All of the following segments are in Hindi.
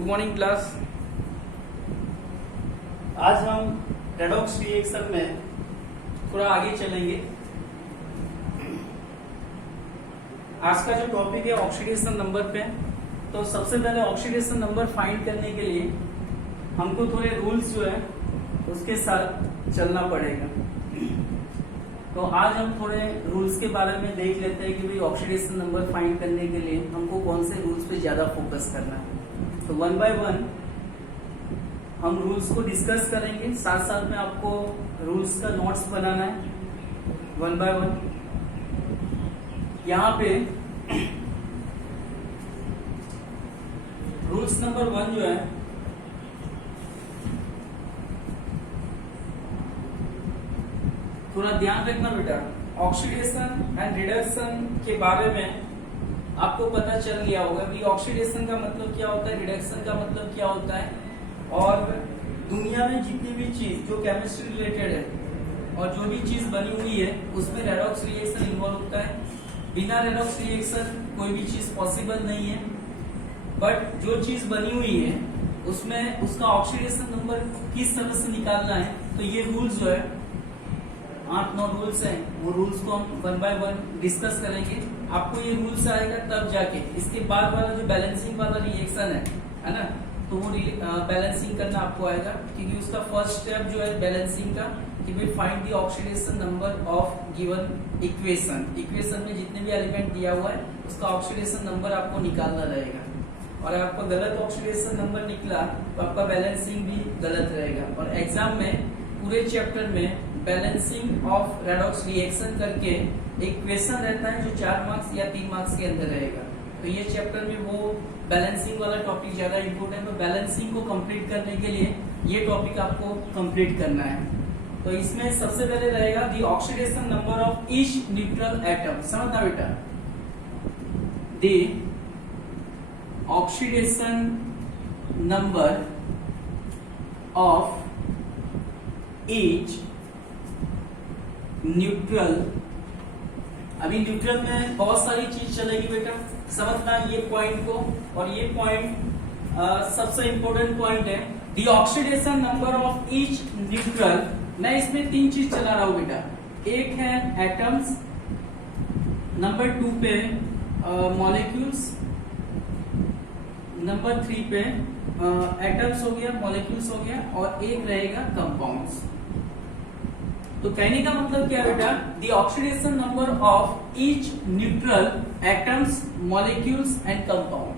Good morning class. आज हम रेडॉक्स रिएक्शन में थोड़ा आगे चलेंगे। आज का जो टॉपिक है ऑक्सीडेशन नंबर पे। तो सबसे पहले ऑक्सीडेशन नंबर फाइंड करने के लिए हमको थोड़े रूल्स जो है उसके साथ चलना पड़ेगा। तो आज हम थोड़े रूल्स के बारे में देख लेते हैं कि भाई ऑक्सीडेशन नंबर फाइंड करने के लिए हमको कौन से रूल्स पे ज्यादा फोकस करना है। तो वन बाय वन हम रूल्स को डिस्कस करेंगे, साथ साथ में आपको रूल्स का नोट्स बनाना है वन बाय वन। यहाँ पे रूल्स नंबर 1 जो है थोड़ा ध्यान रखना बेटा। ऑक्सीडेशन एंड रिडक्शन के बारे में आपको पता चल गया होगा कि ऑक्सीडेशन का मतलब क्या होता है, रिडक्शन का मतलब क्या होता है, और दुनिया में जितनी भी चीज जो केमिस्ट्री रिलेटेड है और जो भी चीज बनी हुई है उसमें रेडॉक्स रिएक्शन इन्वॉल्व होता है। बिना रेडॉक्स रिएक्शन कोई भी चीज पॉसिबल नहीं है। बट जो चीज बनी हुई है उसमें उसका ऑक्सीडेशन नंबर किस तरह से निकालना है, तो ये रूल्स जो है 8-9 रूल्स हैं, वो रूल्स को हम वन बाय वन डिस्कस करेंगे। आपको ये रूल्स आएगा तब जाके इसके बाद वाला जो बैलेंसिंग वाला रिएक्शन है ना, तो वो बैलेंसिंग करना आपको आएगा, क्योंकि उसका फर्स्ट स्टेप जो है बैलेंसिंग का कि भाई find the oxidation number of given equation. Equation में जितने भी एलिमेंट दिया हुआ है उसका ऑक्सीडेशन नंबर आपको निकालना रहेगा, और आपका गलत ऑक्सीडेशन नंबर निकला तो आपका बैलेंसिंग भी गलत रहेगा। और एग्जाम में पूरे चैप्टर में बैलेंसिंग ऑफ रेडॉक्स रिएक्शन करके एक क्वेश्चन रहता है जो 4 मार्क्स या 3 मार्क्स के अंदर रहेगा। तो ये चैप्टर में वो बैलेंसिंग वाला टॉपिक ज्यादा इंपोर्टेंट है। बैलेंसिंग को कंप्लीट करने के लिए ये टॉपिक आपको कंप्लीट करना है। तो इसमें सबसे पहले रहेगा the oxidation number of each neutral atom. समझना बेटा, the oxidation number of each neutral. अभी न्यूट्रल में बहुत सारी चीज चलेगी बेटा, समझना ये पॉइंट को। और ये पॉइंट सबसे इंपॉर्टेंट पॉइंट है, the oxidation number of each neutral. मैं इसमें 3 चीज चला रहा हूं बेटा। एक है एटम्स, नंबर 2 पे मॉलिक्यूल्स, नंबर 3 पे एटम्स हो गया, मॉलिक्यूल्स हो गया, और एक रहेगा कंपाउंड्स। तो कहने का मतलब क्या बेटा, the oxidation number of each neutral atoms, molecules and compound.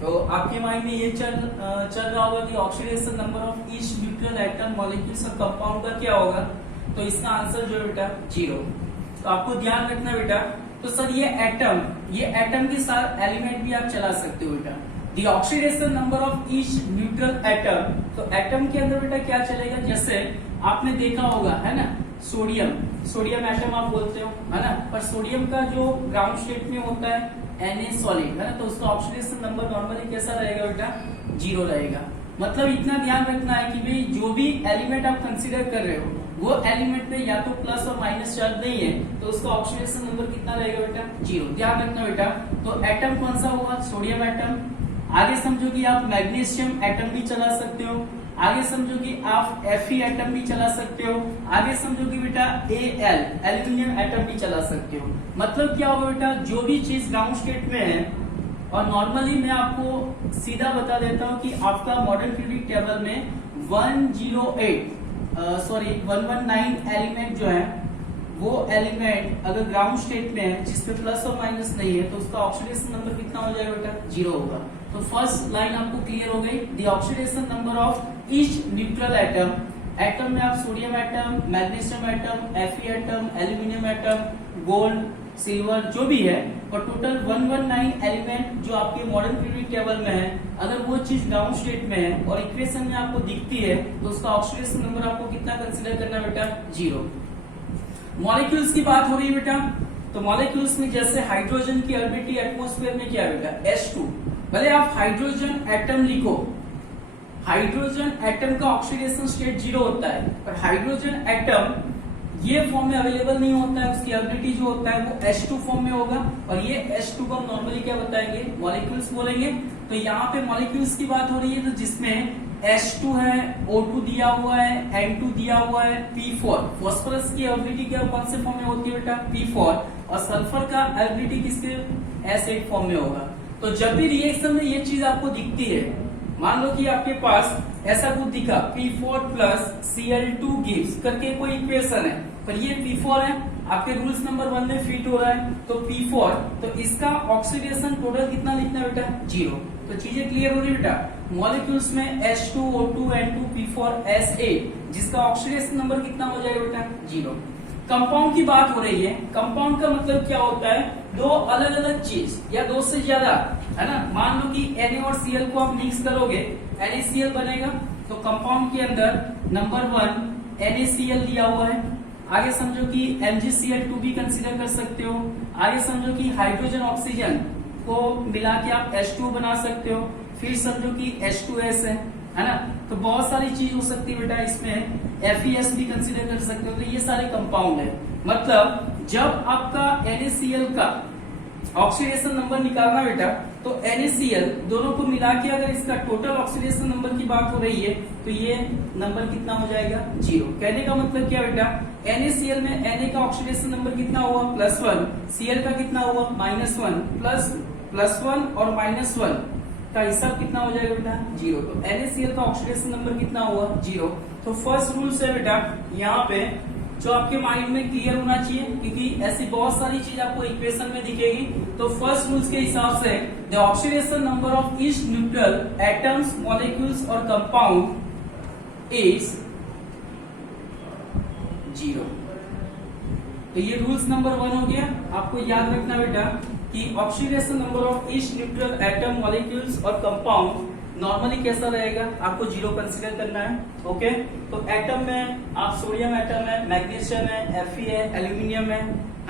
तो आपके माइंड में ये चल रहा होगा कि oxidation number of each neutral atom, molecules और कंपाउंड का क्या होगा। तो इसका आंसर जो है बेटा 0। तो आपको ध्यान रखना बेटा। तो सर ये एटम के साथ एलिमेंट भी आप चला सकते हो बेटा। The oxidation number of each neutral atom, तो एटम के अंदर बेटा क्या चलेगा, जैसे आपने देखा होगा है ना, सोडियम एटम आप बोलते हो है ना, पर सोडियम का जो ग्राउंड स्टेट में होता है Na सॉलिड है ना, तो उसका ऑक्सीडेशन नंबर नॉर्मली कैसा रहेगा बेटा, 0 रहेगा। मतलब इतना ध्यान रखना है कि भाई जो भी एलिमेंट आप कंसीडर कर रहे हो वो एलिमेंट में या तो प्लस और माइनस चार्ज नहीं है, तो उसका ऑक्सीडेशन नंबर कितना रहेगा बेटा, 0। ध्यान रखना बेटा। तो एटम कौन सा होगा, सोडियम एटम। आगे समझो कि आप मैग्नीशियम एटम भी चला सकते हो, आगे समझो कि आप Fe एटम भी चला सकते हो, आगे समझो कि बेटा Al एल्यूमिनियम एटम भी चला सकते हो। मतलब क्या होगा बेटा, जो भी चीज ग्राउंड स्टेट में है, और नॉर्मली मैं आपको सीधा बता देता हूं कि आपका मॉडर्न पीरियोडिक टेबल में 119 एलिमेंट जो है वो एलिमेंट अगर ग्राउंड स्टेट में है जिसपे प्लस और माइनस नहीं है, तो उसका ऑक्सीडेशन नंबर कितना हो जाएगा बेटा, 0 होगा। तो फर्स्ट लाइन आपको क्लियर हो गई, the oxidation number of each neutral atom. Atom में आप sodium atom, magnesium atom, Fe atom, aluminium atom, gold, silver जो भी है, और टोटल 119 एलिमेंट जो आपके मॉडर्न पीरियोडिक टेबल में है, अगर वो चीज ग्राउंड स्टेट में है और इक्वेशन में आपको दिखती है, तो उसका ऑक्सीडेशन नंबर आपको कितना कंसीडर करना बेटा, 0। मॉलिक्यूल्स की बात हो रही है बेटा। तो मॉलिक्यूल्स में जैसे हाइड्रोजन की ऑर्बिट एटमॉस्फेयर में क्या है बेटा, H2। भले आप हाइड्रोजन एटम लिखो, हाइड्रोजन एटम का ऑक्सीडेशन स्टेट 0 होता है, पर हाइड्रोजन एटम ये फॉर्म में अवेलेबल नहीं होता है, उसकी एबिलिटी जो होता है वो H2 फॉर्म में होगा, और ये H2 को हम नॉर्मली क्या बताएंगे, मॉलिक्यूल्स बोलेंगे। तो यहाँ पे मॉलिक्यूल्स की बात हो रही है, तो जिसमें H2 है, O2 दिया हुआ है, N2 दिया हुआ है, P4। फॉस्फोरस की एबिलिटी क्या कौन से फॉर्म में होती है बेटा, P4, और सल्फर का एबिलिटी किसके, S8 फॉर्म में होगा। तो जब भी रिएक्शन में ये चीज आपको दिखती है, मान लो कि आपके पास ऐसा कुछ दिखा, P4 प्लस Cl2 गिव्स करके कोई इक्वेशन है, पर ये P4 है, आपके रूल्स नंबर 1 में फिट हो रहा है, तो P4, तो इसका ऑक्सीडेशन टोटल कितना लिखना है बेटा, 0। तो चीजें क्लियर हो रही बेटा। मॉलिक्यूल्स में H2, O2, N2, P4, S8, जिसका ऑक्सीडेशन नंबर कितना हो जाएगा बेटा, 0। कंपाउंड की बात हो रही है, कंपाउंड का मतलब क्या होता है, दो अलग अलग चीज या दो से ज्यादा, है ना। मान लो कि Na और Cl को आप मिक्स करोगे, NaCl बनेगा। तो कंपाउंड के अंदर नंबर 1 NaCl दिया हुआ है, आगे समझो कि MgCl2 भी कंसीडर कर सकते हो, आगे समझो कि हाइड्रोजन ऑक्सीजन को मिला के आप H2 बना सकते हो, फिर समझो कि H2S है ना। तो बहुत सारी चीज हो सकती है बेटा, इसमें FeS भी कंसीडर कर सकते हो। तो ये सारे कंपाउंड है, मतलब जब आपका NaCl का ऑक्सीडेशन नंबर निकालना बेटा, तो NaCl दोनों को मिला के अगर इसका टोटल ऑक्सीडेशन नंबर की बात हो रही है, तो ये नंबर कितना हो जाएगा, 0। कहने का मतलब क्या बेटा, NaCl में Na का ऑक्सीडेशन नंबर कितना हुआ, +1, Cl का कितना हुआ, -1, +1 और -1 का हिसाब कितना हो जाएगा बेटा, 0। तो NaCl का ऑक्सीडेशन नंबर कितना हुआ, 0। तो फर्स्ट रूल से बेटा यहाँ पे जो आपके माइंड में क्लियर होना चाहिए, क्योंकि ऐसी बहुत सारी चीज आपको इक्वेशन में दिखेगी। तो फर्स्ट रूल्स के हिसाब से the oxidation number of each neutral atoms, molecules और कंपाउंड इज 0। तो ये रूल्स नंबर 1 हो गया। आपको याद रखना बेटा कि oxidation number of each neutral atom, molecules और कंपाउंड नॉर्मली कैसा रहेगा, आपको 0 कंसीडर करना है। ओके, तो एटम में आप सोडियम एटम है, मैग्नीशियम है, Fe है, एल्यूमिनियम है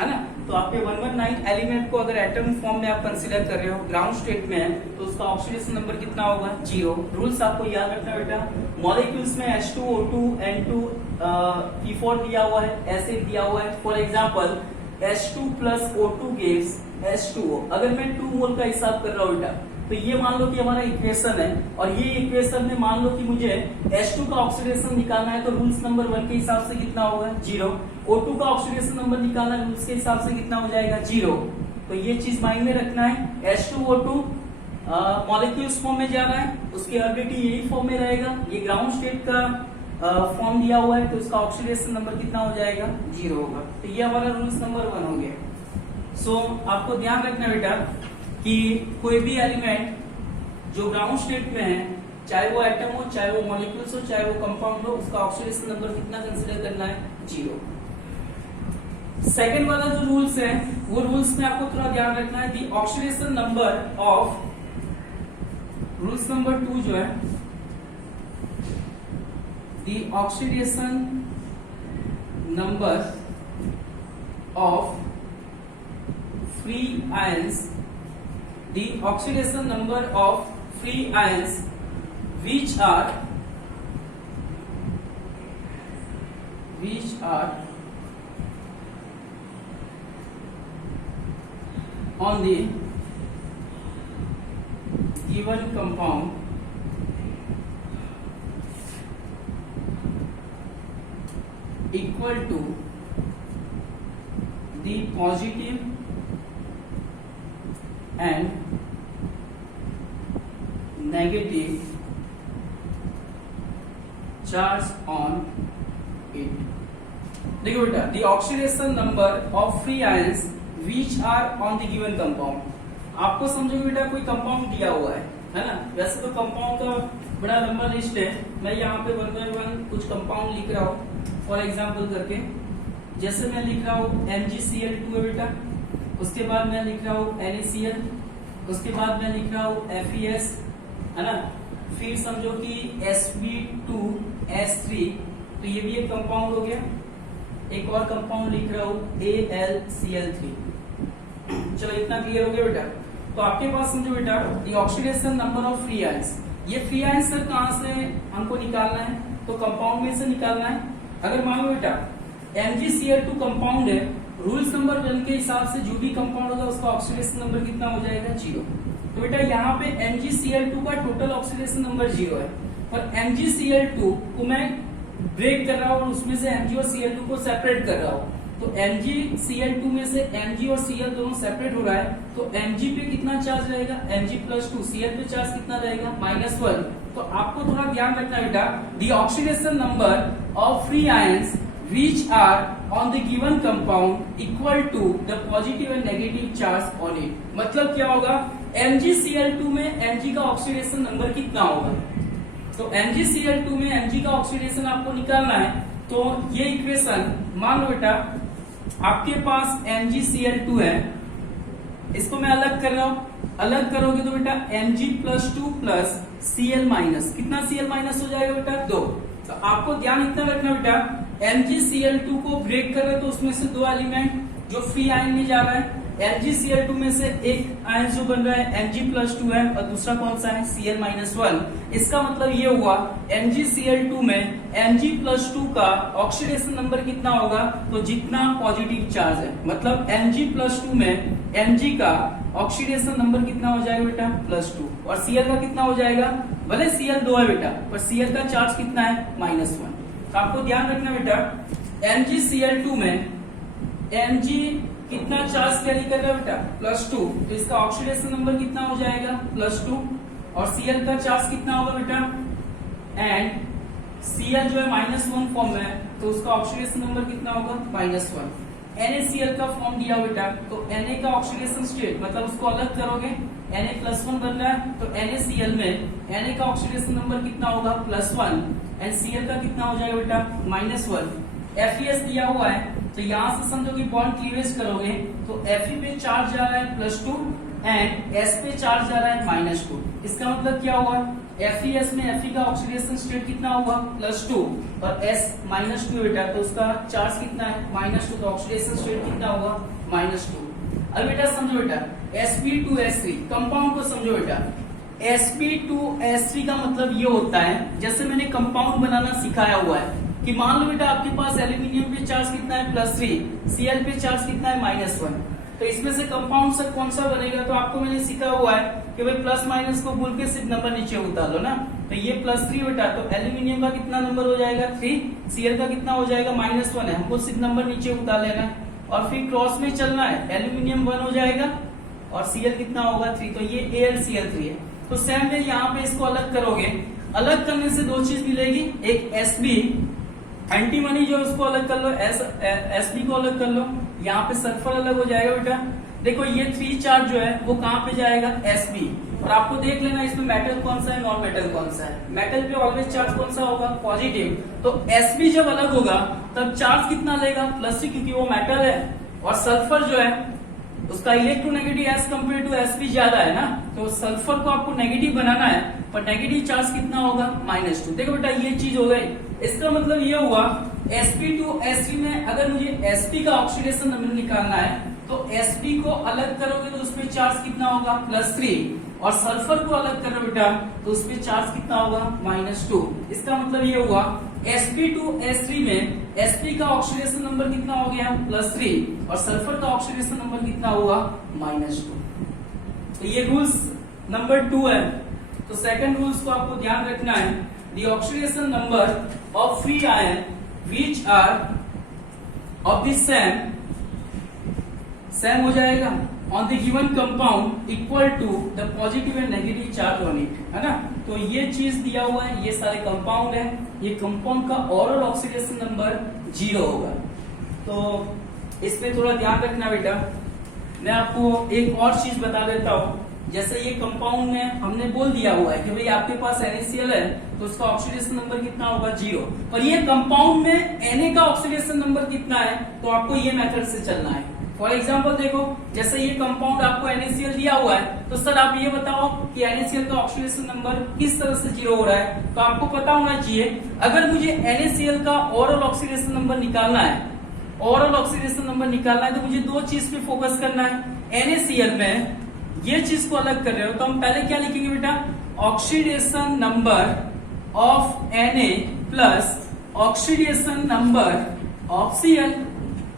ना। तो आपके 119 एलिमेंट को अगर एटम फॉर्म में आप कंसीडर कर रहे हो, ग्राउंड स्टेट में है, तो उसका ऑक्सीडेशन नंबर कितना होगा, 0। रूल्स आपको याद रखना बेटा। मॉलिक्यूल्स में H2, O2, N2, P4 दिया हुआ है, ऐसे दिया हुआ है। For example H2 plus O2 gives H2O। अगर मैं 2 मोल का हिसाब कर रहा हूँ बेटा, तो ये मान लो कि हमारा इक्वेशन है, और ये इक्वेशन में मान लो कि मुझे H2 का ऑक्सीडेशन निकालना है, तो रूल्स नंबर 1 के हिसाब से कितना होगा, 0। O2 का ऑक्सीडेशन नंबर निकालना है, रूल्स के हिसाब से कितना हो जाएगा, 0। तो ये चीज माइंड में रखना है। H2O2 मॉलिक्यूल्स फॉर्म में जा रहा है, उसकी एबिलिटी यही फॉर्म में रहेगा। ये ग्राउंड स्टेट का फॉर्म दिया हुआ है, तो उसका ऑक्सीडेशन नंबर कितना हो जाएगा, 0 होगा। तो ये हमारा रूल्स नंबर 1 हो गया। सो आपको ध्यान रखना बेटा कि कोई भी एलिमेंट जो ग्राउंड स्टेट में है, चाहे वो एटम हो, चाहे वो मॉलिक्यूल्स हो, चाहे वो कंपाउंड हो, उसका ऑक्सीडेशन नंबर कितना कंसीडर करना है, 0। सेकेंड वाला जो रूल्स है, वो रूल्स में आपको थोड़ा ध्यान रखना है। The oxidation number of, rules number 2 जो है, the oxidation number of free ions, the oxidation number of free ions which are on the given compound equal to the positive and negative charge on it। देखो बेटा, the oxidation number of free ions which are on the given compound। आपको समझो बेटा कोई कंपाउंड दिया हुआ है ना। वैसे तो कंपाउंड का बड़ा लंबा लिस्ट है, मैं यहाँ पे 1 by 1 कुछ कंपाउंड लिख रहा हूँ फॉर एग्जाम्पल करके। जैसे मैं लिख रहा हूँ MgCl2 है बेटा, उसके बाद मैं लिख रहा हूँ NaCl, उसके बाद मैं लिख रहा हूँ FeS, है ना। फिर समझो कि Sp2S3, तो ये भी एक कंपाउंड हो गया। एक और कंपाउंड लिख रहा हूँ AlCl3। चलो इतना क्लियर हो गया बेटा। तो आपके पास समझो बेटा the oxidation number of free ions, ये फ्री आयंस सर कहाँ से हमको निकालना है, तो कंपाउंड में से निकालना है। अगर मान लो बेटा MgCl2 कंपाउंड है, रूल्स नंबर 1 के हिसाब से जो भी कंपाउंड होगा उसका ऑक्सीडेशन नंबर कितना हो जाएगा 0। तो बेटा यहाँ पे MgCl2 का टोटल ऑक्सीडेशन नंबर 0 है, पर MgCl2 को मैं ब्रेक कर रहा हूँ और उसमें से Mg और Cl2 को सेपरेट कर रहा हूँ। तो MgCl2 में से Mg और Cl दोनों सेपरेट हो रहा है, तो Mg पे कितना चार्ज रहेगा Mg+2, Cl पे चार्ज कितना रहेगा -1। तो आपको थोड़ा ध्यान रखना बेटा, the oxidation number of free ions which are on the given compound equal to the positive and negative charge on it। मतलब क्या होगा, MgCl2 में Mg का ऑक्सीडेशन नंबर कितना होगा। तो MgCl2 में Mg का ऑक्सीडेशन आपको निकालना है। तो ये इक्वेशन मान लो बेटा आपके पास MgCl2 है, इसको मैं अलग कर रहा हूं, अलग करोगे तो बेटा Mg+2 प्लस Cl माइनस, कितना Cl माइनस हो जाएगा बेटा 2। तो आपको ध्यान इतना रखना बेटा, MgCl2 को ब्रेक कर रहे हैं तो उसमें से 2 एलिमेंट जो फ्री आयन में जा रहा है, MgCl2 में से एक आयन जो बन रहा है Mg+2 है और दूसरा कौन सा है Cl-1। इसका मतलब ये हुआ MgCl2 में Mg+2 का ऑक्सीडेशन नंबर कितना होगा, तो जितना पॉजिटिव चार्ज है, मतलब Mg+2 में Mg का ऑक्सीडेशन नंबर कितना हो जाएगा बेटा +2, और Cl का कितना हो जाएगा, भले Cl 2 है बेटा पर Cl का चार्ज कितना है -1। तो आपको ध्यान रखना बेटा MgCl2 में Mg कितना चार्ज कैरी कर रहा है बेटा +2, तो इसका ऑक्सीडेशन नंबर कितना हो जाएगा +2, और Cl का चार्ज कितना होगा बेटा, एंड Cl जो है -1 फॉर्म में है तो उसका ऑक्सीडेशन नंबर कितना होगा -1। NaCl का फॉर्म दिया बेटा, तो Na का ऑक्सीडेशन स्टेट मतलब उसको अलग करोगे Na+1 बन रहा है, तो NaCl में Na का ऑक्सीडेशन नंबर कितना होगा +1 एंड Cl का कितना हो जाएगा बेटा -1। FeS दिया हुआ है, तो यहां से समझो कि बॉन्ड क्लीवेज करोगे तो Fe पे चार्ज जा रहा है +2 एंड S पे चार्ज जा रहा है -2। इसका मतलब क्या हुआ, FeS में Fe का ऑक्सीडेशन स्टेट कितना होगा +2 और S -2 बेटा, तो उसका चार्ज कितना है -2, तो ऑक्सीडेशन स्टेट कितना होगा -2। अब बेटा समझो बेटा Sp2S3 कंपाउंड को समझो बेटा, Sp2S3 का मतलब ये होता है, जैसे मैंने कंपाउंड बनाना सिखाया हुआ है कि मान लो बेटा आपके पास एल्यूमिनियम पे चार्ज कितना है +3, Cl पे चार्ज कितना है -1, तो इसमें से कंपाउंड सर कौन सा बनेगा, तो आपको मैंने सिखा हुआ है कि भाई प्लस माइनस को भूल के सिर्फ नंबर नीचे उतार लो ना, तो ये +3 बेटा, तो एल्यूमिनियम का कितना नंबर हो जाएगा 3, Cl का कितना हो जाएगा -1 है, हमको सिर्फ नंबर नीचे उतार लेना है और फिर क्रॉस में चलना है, एल्यूमिनियम 1 हो जाएगा और Cl कितना होगा 3, तो ये AlCl3 है। तो सेम वे यहाँ पे इसको अलग करोगे, अलग करने से 2 चीज मिलेगी, एक Sb एंटीमनी जो उसको अलग कर लो, Sb को अलग कर लो, यहाँ पे सल्फर अलग हो जाएगा बेटा। देखो ये 3 चार्ज जो है वो कहाँ पे जाएगा Sb, और आपको देख लेना इसमें मेटल कौन सा है नॉन मेटल कौन सा है, मेटल पे ऑलवेज चार्ज कौन सा होगा पॉजिटिव, तो Sb जब अलग होगा तब चार्ज कितना लेगा +3 क्योंकि वो मेटल है, और सल्फर जो है उसका electronegative as compared to Sb ज्यादा है ना, तो सल्फर को आपको नेगेटिव बनाना है, पर नेगेटिव चार्ज कितना होगा -2। देखो बेटा ये चीज हो गई, इसका मतलब ये हुआ Sp2S3 में अगर मुझे Sp का ऑक्सीडेशन नंबर निकालना है तो Sp को अलग करोगे तो उसमें चार्ज कितना होगा +3, और सल्फर को अलग करो बेटा तो उसमें चार्ज कितना होगा -2। इसका मतलब ये हुआ Sp2S3 में Sp का ऑक्सीडेशन नंबर कितना हो गया +3 और सल्फर का ऑक्सीडेशन नंबर कितना होगा -2। तो ये रूल्स नंबर 2 है। तो सेकंड रूल्स को आपको ध्यान रखना है, the oxidation number of free ion which are of the same हो जाएगा on the given compound equal to the positive and negative charge on it, है ना। तो ये चीज दिया हुआ है, ये सारे कंपाउंड है, ये कंपाउंड का ओवरऑल ऑक्सीडेशन नंबर 0 होगा। तो इसमें थोड़ा ध्यान रखना बेटा। मैं आपको एक और चीज बता देता हूँ, जैसे ये कंपाउंड में हमने बोल दिया हुआ है कि भाई आपके पास NaCl है तो उसका ऑक्सीडेशन नंबर कितना होगा 0, पर ये कंपाउंड में Na का ऑक्सीडेशन नंबर कितना है, तो आपको ये मेथड से चलना है। फॉर एग्जाम्पल देखो, जैसे ये कंपाउंड आपको NaCl दिया हुआ है, तो सर आप ये बताओ कि NaCl का ऑक्सीडेशन नंबर किस तरह से 0 हो रहा है, तो आपको पता होना चाहिए अगर मुझे NaCl का ओवरऑल ऑक्सीडेशन नंबर निकालना है, ओवरऑल ऑक्सीडेशन नंबर निकालना है तो मुझे 2 चीज पे फोकस करना है। NaCl में ये चीज को अलग कर रहे हो तो हम पहले क्या लिखेंगे बेटा, oxidation number of Na plus oxidation number of Cl,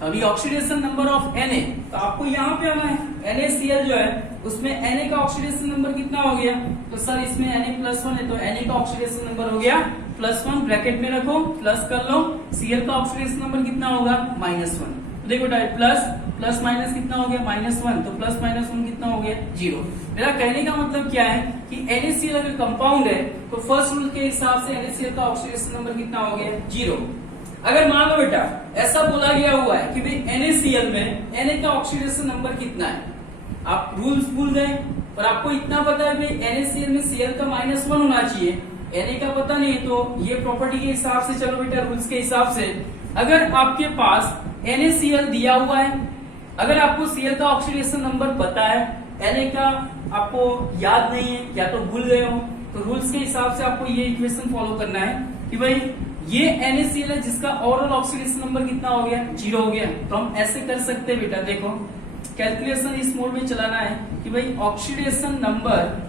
अभी ऑक्सीडेशन नंबर ऑफ Na, तो आपको यहाँ पे आना है NaCl जो है उसमें Na का ऑक्सीडेशन नंबर कितना हो गया, तो सर इसमें Na+1 है तो Na का ऑक्सीडेशन नंबर हो गया +1, ब्रैकेट में रखो प्लस कर लो, Cl का ऑक्सीडेशन नंबर कितना होगा -1, तो देखो प्लस माइनस कितना हो गया -1, तो प्लस -1 कितना हो गया 0। मेरा कहने का मतलब क्या है कि NaCl अगर कंपाउंड है तो फर्स्ट रूल के हिसाब से NaCl का ऑक्सीडेशन नंबर कितना हो गया 0। अगर मान लो बेटा ऐसा बोला गया हुआ है कि भाई NaCl में Na का ऑक्सीडेशन नंबर कितना है, आप रूल्स भूल गए पर आपको इतना पता है भाई NaCl में Cl का -1 होना चाहिए, Na का पता नहीं तो ये प्रॉपर्टी के हिसाब से चलो बेटा रूल्स के हिसाब से अगर आपके पास NaCl दिया हुआ है, अगर आपको Cl का ऑक्सीडेशन नंबर पता है, Na का आपको याद नहीं है या तो भूल गए हो, तो रूल्स के हिसाब से आपको ये इक्वेशन फॉलो करना है कि भाई ये NaCl है जिसका ओवरऑल ऑक्सीडेशन नंबर कितना हो गया 0 हो गया। तो हम ऐसे कर सकते हैं बेटा, देखो कैलकुलेशन इस मोड में चलाना है कि भाई oxidation number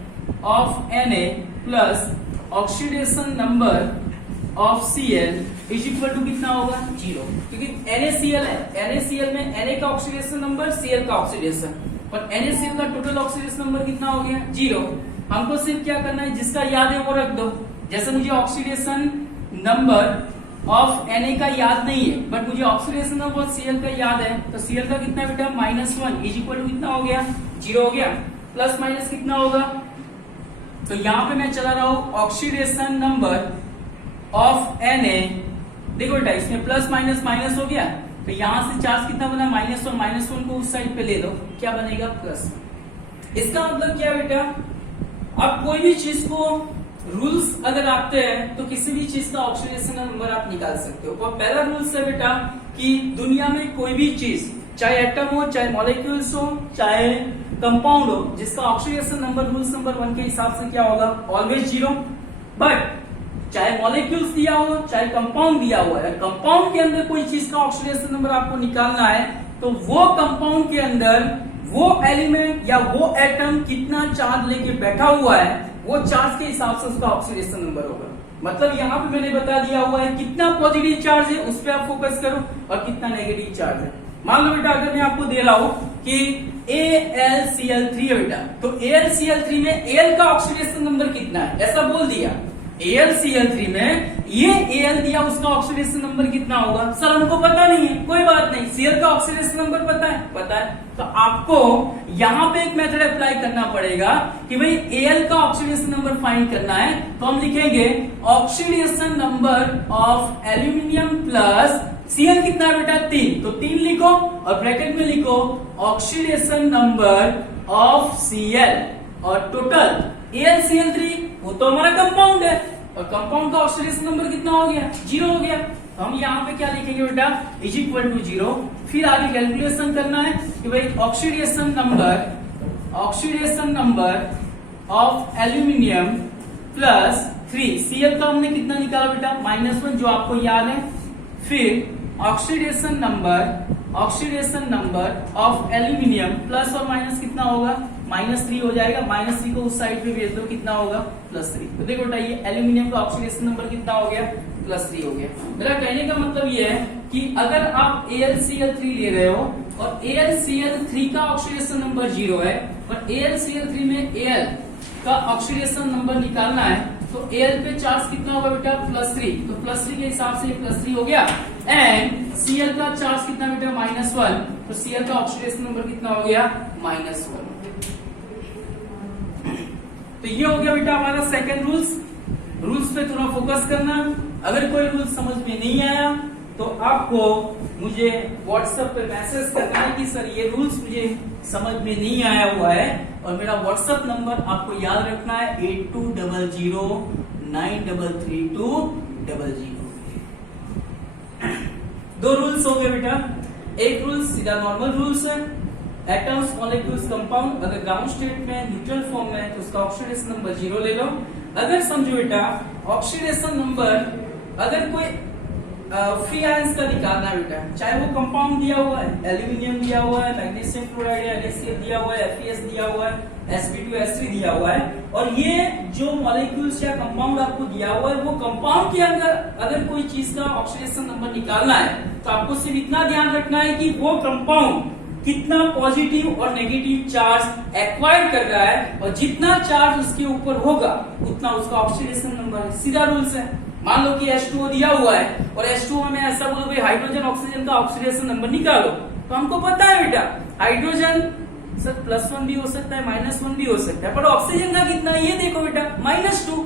of Na plus oxidation number of Cl is equal to कितना होगा 0, क्योंकि NaCl है, NaCl में Na का ऑक्सीडेशन नंबर Cl का ऑक्सीडेशन, पर NaCl का टोटल ऑक्सीडेशन नंबर कितना हो गया 0। हमको सिर्फ क्या करना है, जिसका याद है वो रख दो, जैसे मुझे ऑक्सीडेशन नंबर ऑफ Na का याद नहीं है बट मुझे ऑक्सीडेशन नंबर Cl का याद है, तो Cl का कितना बेटा -1 इज इक्वल टू कितना हो गया 0 हो गया, प्लस माइनस कितना होगा, तो यहाँ पे मैं चला रहा हूं ऑक्सीडेशन नंबर ऑफ Na, देखो बेटा इसमें प्लस माइनस माइनस हो गया, तो यहां से चार्ज कितना बना -1 को उस साइड पे ले लो, क्या बनेगा प्लस। इसका मतलब क्या है बेटा, आप कोई भी चीज को रूल्स अगर आते हैं तो किसी भी चीज का ऑक्सीडेशन नंबर आप निकाल सकते हो। और पहला रूल्स है बेटा कि दुनिया में कोई भी चीज चाहे एटम हो, चाहे मॉलिक्यूल्स हो, चाहे कंपाउंड हो, जिसका ऑक्सीडेशन नंबर रूल्स नंबर 1 के हिसाब से क्या होगा ऑलवेज 0। बट चाहे मॉलिक्यूल्स दिया हो चाहे कंपाउंड दिया हुआ है, कंपाउंड के अंदर कोई चीज का ऑक्सीडेशन नंबर आपको निकालना है तो वो कंपाउंड के अंदर वो एलिमेंट या वो एटम कितना चार्ज लेके बैठा हुआ है वो चार्ज के हिसाब से उसका ऑक्सीडेशन नंबर होगा। मतलब यहाँ पे मैंने बता दिया हुआ है कितना पॉजिटिव चार्ज है उस पर आप फोकस करो और कितना नेगेटिव चार्ज है। मान लो बेटा अगर मैं आपको दे रहा हूं कि AlCl3 है बेटा, तो AlCl3 में Al का ऑक्सीडेशन नंबर कितना है, ऐसा बोल दिया AlCl3 में ये Al दिया उसका ऑक्सीडेशन नंबर कितना होगा, सर हमको पता नहीं है, कोई बात नहीं, Cl का ऑक्सीडेशन नंबर पता है, तो आपको यहां पे एक मेथड अप्लाई करना पड़ेगा कि भाई Al का ऑक्सीडेशन नंबर फाइंड करना है, तो हम लिखेंगे oxidation number of aluminium plus Cl कितना है बेटा 3, तो 3 लिखो और ब्रैकेट में लिखो ऑक्सीडेशन नंबर ऑफ Cl और टोटल AlCl3 वो तो हमारा कंपाउंड है और कंपाउंड का ऑक्सीडेशन नंबर कितना हो गया 0 हो गया। तो हम यहाँ पे क्या लिखेंगे बेटा इज इक्वल टू 0। फिर आगे कैलकुलेशन करना है कि भाई oxidation number of aluminium plus 3, Cl का हमने कितना निकाला बेटा -1 जो आपको याद है। फिर oxidation number of aluminium plus और माइनस कितना होगा -3 हो जाएगा, -3 को उस साइड पे भेज दो कितना होगा +3। तो देखो बेटा ये एल्यूमिनियम का ऑक्सीडेशन नंबर कितना हो गया +3 हो गया। मेरा कहने का मतलब ये है कि अगर आप AlCl3 ले रहे हो और AlCl3 का ऑक्सीडेशन नंबर 0 है और AlCl3 में Al का ऑक्सीडेशन नंबर निकालना है तो Al पे चार्ज कितना होगा बेटा +3, तो +3 के हिसाब से +3 हो गया। एंड Cl का चार्ज कितना बेटा -1, तो Cl का ऑक्सीडेशन नंबर कितना हो गया -1। तो ये हो गया बेटा हमारा सेकंड रूल्स पे थोड़ा फोकस करना। अगर कोई रूल समझ में नहीं आया तो आपको मुझे व्हाट्सएप पे मैसेज करना है कि सर ये रूल्स मुझे समझ में नहीं आया हुआ है, और मेरा व्हाट्सएप नंबर आपको याद रखना है 8200933200। दो रूल्स हो गए बेटा, एक रूल सीधा नॉर्मल रूल्स है, एटम्स मॉलिक्यूल्स कंपाउंड अगर ग्राउंड स्टेट में न्यूट्रल फॉर्म में है तो उसका ऑक्सीडेशन नंबर 0 ले लो। अगर समझो बेटा ऑक्सीडेशन नंबर अगर कोई फ्री आयंस का निकालना है बेटा, चाहे वो कंपाउंड दिया हुआ है, एल्यूमिनियम दिया हुआ है, मैग्नीशियम क्लोराइड है, NaCl दिया हुआ है, FeS दिया हुआ है, Sp2S3 दिया हुआ है, और ये जो मॉलिक्यूल्स या कंपाउंड आपको दिया हुआ है, वो कंपाउंड के अंदर अगर कोई चीज का ऑक्सीडेशन नंबर निकालना है तो आपको सिर्फ इतना ध्यान रखना है कि वो कंपाउंड कितना पॉजिटिव और नेगेटिव चार्ज एक्वायर कर रहा है, और जितना चार्ज उसके ऊपर होगा उतना उसका ऑक्सीडेशन नंबर है। सीधा रूल्स है। मान लो कि H2O दिया हुआ है और H2O में ऐसा बोलो भाई हाइड्रोजन ऑक्सीजन का ऑक्सीडेशन नंबर निकालो, तो हमको पता है बेटा हाइड्रोजन सर +1 भी हो सकता है, -1 भी हो सकता है, पर ऑक्सीजन का कितना है ये देखो बेटा -2,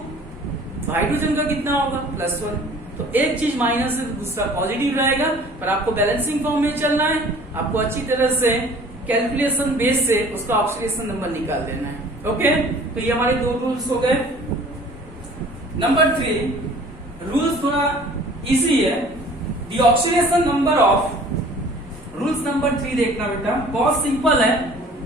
हाइड्रोजन का कितना होगा +1। तो एक चीज माइनस है, दूसरा पॉजिटिव रहेगा, पर आपको बैलेंसिंग फॉर्म में चलना है, आपको अच्छी तरह से कैलकुलेशन बेस से उसका ऑक्सीडेशन नंबर निकाल देना है। ओके, तो ये हमारे 2 रूल्स हो गए। नंबर 3 रूल्स थोड़ा इजी है। The oxidation number of, rules number 3 देखना बेटा, बहुत सिंपल है।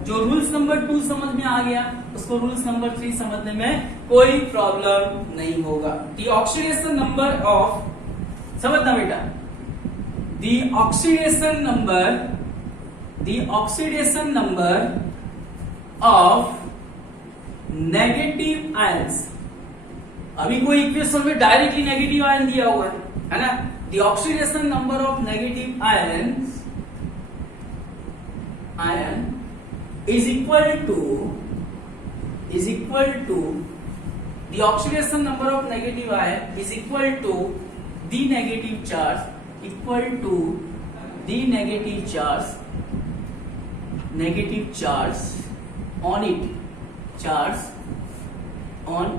जो रूल्स नंबर 2 समझ में आ गया उसको रूल्स नंबर 3 समझने में कोई प्रॉब्लम नहीं होगा। द ऑक्सीडेशन नंबर ऑफ, समझना बेटा, the oxidation number of negative ions, अभी कोई इक्वेशन में डायरेक्टली नेगेटिव आयन दिया हुआ है ना। The oxidation number of negative ion is equal to the oxidation number of negative ion is equal to the negative charge on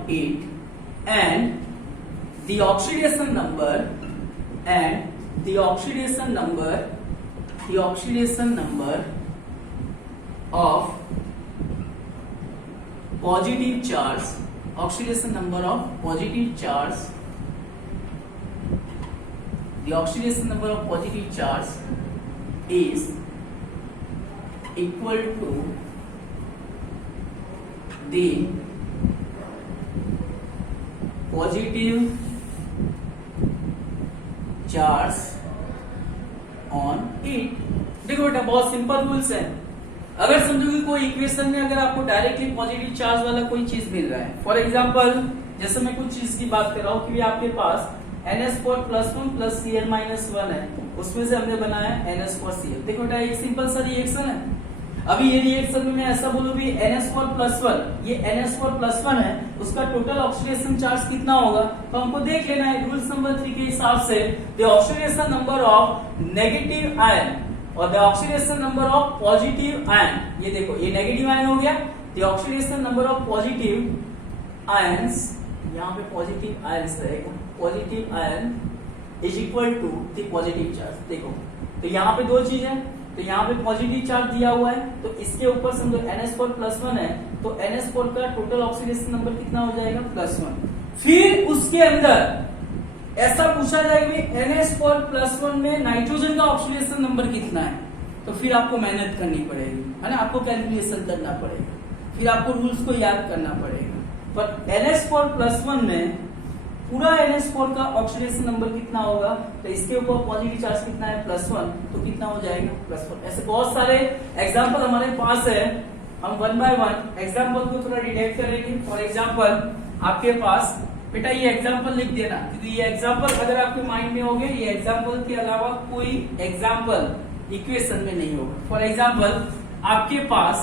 it and the oxidation number of positive charge, oxidation number of positive charge, the oxidation number of positive charge is equal to the positive charge on it। देखो बेटा बहुत सिंपल रूल्स है। अगर समझो कि कोई इक्वेशन में अगर आपको डायरेक्टली पॉजिटिव चार्ज वाला कोई चीज मिल रहा है, फॉर एग्जांपल जैसे मैं कुछ चीज की बात कर रहा हूँ कि आपके पास NH4+1 + Cl-1 है, उसमें से हमने बनाया NH4Cl। देखो बेटा एक सिंपल सा रिएक्शन है। अभी ये रिएक्शन में मैं ऐसा बोलूं भी NH4+1, ये NH4+1 है, उसका टोटल ऑक्सीडेशन चार्ज कितना होगा, तो हमको देख लेना है रूल्स नंबर 3 के हिसाब से। The oxidation number of negative ion और the oxidation number of positive ion, ये देखो ये नेगेटिव आयन हो गया, the oxidation number of positive ions, यहाँ पे पॉजिटिव आयंस रहेगा, positive ion is equal to the positive charge. देखो तो यहाँ पे 2 चीज है, तो यहाँ पे पॉजिटिव चार्ज दिया हुआ है, तो इसके ऊपर समझो NH4+1 है, तो NH4 का टोटल ऑक्सीडेशन नंबर कितना हो जाएगा +1। फिर उसके अंदर ऐसा पूछा जाएगा NH4+1 में नाइट्रोजन का ऑक्सीडेशन नंबर कितना है, तो फिर आपको मेहनत करनी पड़ेगी, है ना, आपको कैलकुलेशन करना पड़ेगा, फिर आपको रूल्स को याद करना पड़ेगा। पर NH4+1 में पूरा NH4 का ऑक्सीडेशन नंबर कितना होगा, तो इसके ऊपर पॉजिटिव चार्ज कितना है +1, तो कितना हो जाएगा +1। ऐसे बहुत सारे एग्जाम्पल हमारे पास है, हम 1 बाय 1 एग्जाम्पल को थोड़ा डिटेक्ट करेंगे। फॉर एग्जाम्पल आपके पास बेटा ये एग्जाम्पल लिख देना, क्योंकि ये एग्जाम्पल अगर आपके माइंड में हो गए, ये एग्जाम्पल के अलावा कोई एग्जाम्पल इक्वेशन में नहीं होगा। फॉर एग्जाम्पल आपके पास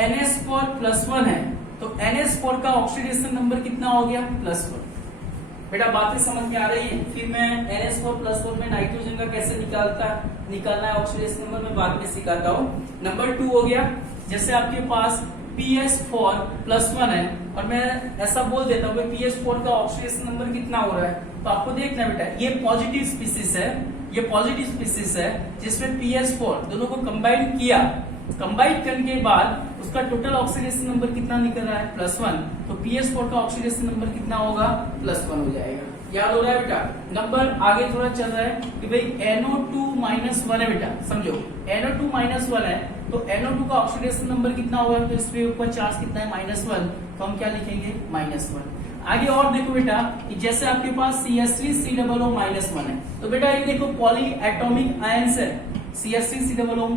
NH4+1 है, तो NH4 का ऑक्सीडेशन नंबर कितना हो गया +1। बेटा बातें समझ में आ रही है। फिर मैं NH4+1 में नाइट्रोजन का कैसे निकालना है ऑक्सीडेशन नंबर में बाद में सिखाता हूँ। नंबर 2 हो गया, जैसे आपके पास PH4+1 है और मैं ऐसा बोल देता हूँ PH4 का ऑक्सीडेशन नंबर कितना हो रहा है, तो आपको देखना बेटा ये पॉजिटिव स्पीसीज है, ये पॉजिटिव स्पीसीज है जिसमें PH4 दोनों को कंबाइन किया, कंबाइन करने के बाद उसका टोटल ऑक्सीडेशन नंबर कितना निकल रहा है +1, तो PH4 का ऑक्सीडेशन नंबर कितना होगा +1 हो जाएगा। याद हो रहा है बेटा। नंबर आगे थोड़ा चल रहा है कि भाई NO2-1 है बेटा, समझो NO2-1 है, तो NO2 का ऑक्सीडेशन नंबर कितना होगा, तो इसके ऊपर चार्ज कितना है -1, तो हम क्या लिखेंगे -1। आगे और देखो बेटा कि जैसे आपके पास CH3COO -1 है, तो बेटा ये देखो पॉली एटॉमिक आयंस है CH3COO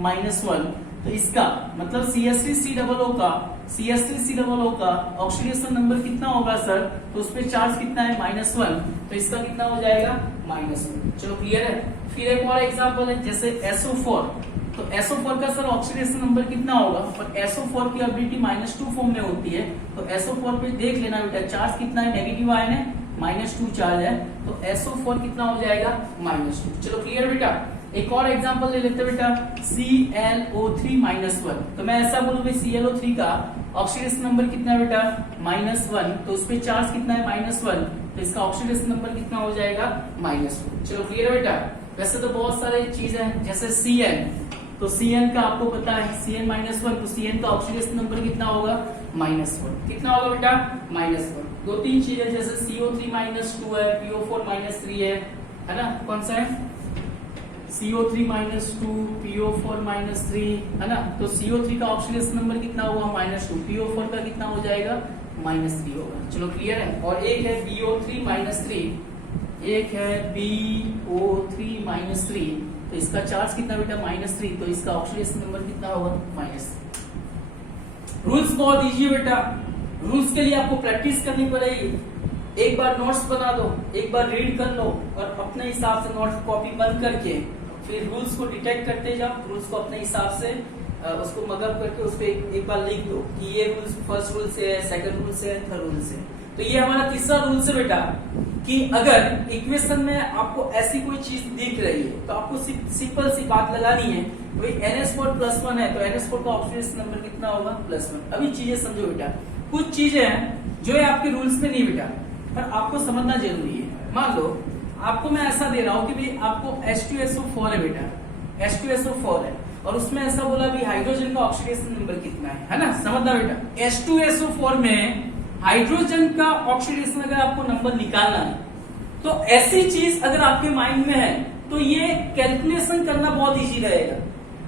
-1, तो इसका मतलब CH3COO का ऑक्सीडेशन नंबर कितना होगा सर, तो उस पे चार्ज कितना है -1, तो इसका कितना हो जाएगा -1। चलो क्लियर है। फिर एक और एग्जांपल है जैसे SO4, तो SO4 का सर ऑक्सीडेशन नंबर कितना होगा, और SO4 की एबिलिटी -2 फॉर्म में होती है, तो SO4 पे देख लेना बेटा चार्ज कितना है, नेगेटिव आयन है, -2 चार्ज है, तो SO4 कितना हो जाएगा -2। चलो क्लियर बेटा। एक और एग्जांपल ले लेते हैं बेटा ClO3 -1, तो मैं ऐसा बोलूं भाई ClO3 का ऑक्सीडेशन नंबर कितना है बेटा -1, तो उस पे चार्ज कितना है -1, तो इसका ऑक्सीडेशन नंबर कितना हो जाएगा -1। चलो क्लियर है बेटा। वैसे तो बहुत सारे चीज है जैसे Cn, तो Cn का आपको पता है Cn -1, तो Cn का ऑक्सीडेशन नंबर कितना होगा -1, कितना होगा बेटा -1। दो तीन चीजें जैसे CO3 -2 है, PO4 -3 है ना, कौन सा है CO3 -2, PO4 -3 है ना, तो CO3 का ऑक्सीडेशन नंबर कितना होगा -2, PO4 का कितना हो जाएगा -3 होगा। चलो क्लियर है। और एक है BO3 -3, एक है BO3 -3, तो इसका चार्ज कितना बेटा -3, तो इसका ऑक्सीडेशन नंबर कितना होगा -3। रूल्स बहुत इजी है बेटा, रूल्स के लिए आपको प्रैक्टिस करनी पड़ेगी। एक बार नोट्स बना दो, एक बार रीड कर लो और अपने हिसाब से नोट्स कॉपी बंद करके फिर रूल्स को डिटेक्ट करते जाओ, रूल्स को अपने हिसाब से उसको मगअप करके उस पर एक बार लिख दो कि ये रूल्स फर्स्ट रूल से है, सेकंड रूल से है, थर्ड रूल से। तो ये हमारा तीसरा रूल से बेटा कि अगर इक्वेशन में आपको ऐसी कोई चीज दिख रही है तो आपको सिंपल सी बात लगानी है, भाई NH4 +1 है, तो NH4 का ऑक्सीडेशन नंबर कितना होगा +1। अभी चीजें समझो बेटा, कुछ चीजें हैं जो है आपके रूल्स में नहीं बेटा, पर आपको समझना जरूरी है। मान लो आपको मैं ऐसा दे रहा हूं कि भाई आपको H2SO4 है बेटा, H2SO4 है, और उसमें ऐसा बोला भी हाइड्रोजन का ऑक्सीडेशन नंबर कितना है ना, समझना बेटा। H2SO4 में हाइड्रोजन का ऑक्सीडेशन अगर आपको नंबर निकालना है, तो ऐसी चीज अगर आपके माइंड में है तो ये कैलकुलेशन करना बहुत इजी रहेगा।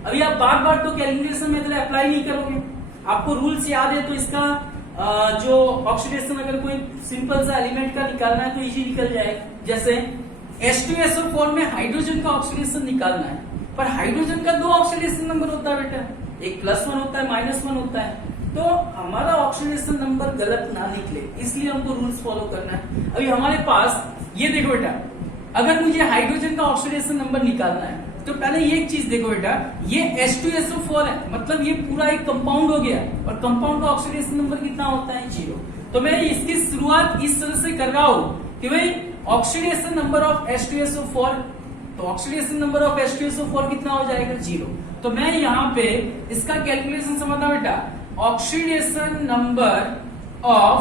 अभी आप बार बार तो कैलकुलेशन मेथड अप्लाई नहीं करोगे, आपको रूल्स याद है, तो इसका जो ऑक्सीडेशन अगर कोई सिंपल सा एलिमेंट का निकालना है तो इजी निकल जाएगा। जैसे H2SO4 में हाइड्रोजन का ऑक्सीडेशन निकालना है, पर हाइड्रोजन का दो ऑक्सीडेशन नंबर होता है बेटा, एक +1 होता है, -1 होता है, तो हमारा ऑक्सीडेशन नंबर गलत ना निकले इसलिए हमको रूल्स फॉलो करना है। अभी हमारे पास ये देखो बेटा, अगर मुझे हाइड्रोजन का ऑक्सीडेशन नंबर निकालना है तो पहले ये एक चीज देखो बेटा, ये H2SO4 है, मतलब ये पूरा एक कंपाउंड हो गया, और कंपाउंड का ऑक्सीडेशन नंबर कितना होता है 0। तो मैं इसकी शुरुआत इस तरह से कर रहा हूं कि भाई ऑक्सीडेशन नंबर ऑफ H2SO4, तो ऑक्सीडेशन नंबर ऑफ H2SO4 कितना हो जाएगा 0। तो मैं यहाँ पे इसका कैलकुलेशन समझना बेटा, oxidation number of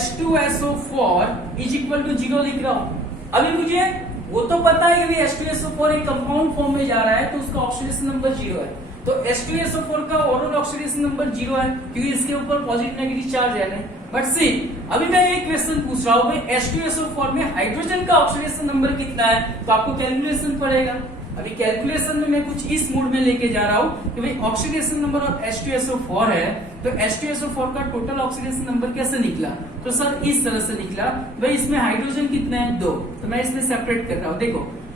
H2SO4 is equal to 0 लिख रहा हूं। अभी मुझे वो तो पता है कि H2SO4 एक कंपाउंड फॉर्म में जा रहा है, तो उसका ऑक्सीडेशन नंबर 0 है, तो H2SO4 का ओवरऑल ऑक्सीडेशन नंबर 0 है क्योंकि इसके ऊपर पॉजिटिव नेगेटिव चार्ज है नहीं। बट सी अभी मैं एक क्वेश्चन पूछ रहा हूं, H2SO4 में हाइड्रोजन का ऑक्सीडेशन नंबर कितना है, तो आपको कैलकुलेशन पड़ेगा। अभी कैलकुलेशन में मैं कुछ इस मूड में लेके जा रहा हूं कि भाई ऑक्सीडेशन नंबर ऑफ H2SO4 है, तो H2SO4 का टोटल ऑक्सीडेशन नंबर कैसे निकला, तो सर इस तरह से निकला, भाई इसमें हाइड्रोजन कितने हैं 2, तो मैं इसमें सेपरेट कर रहा हूं। देखो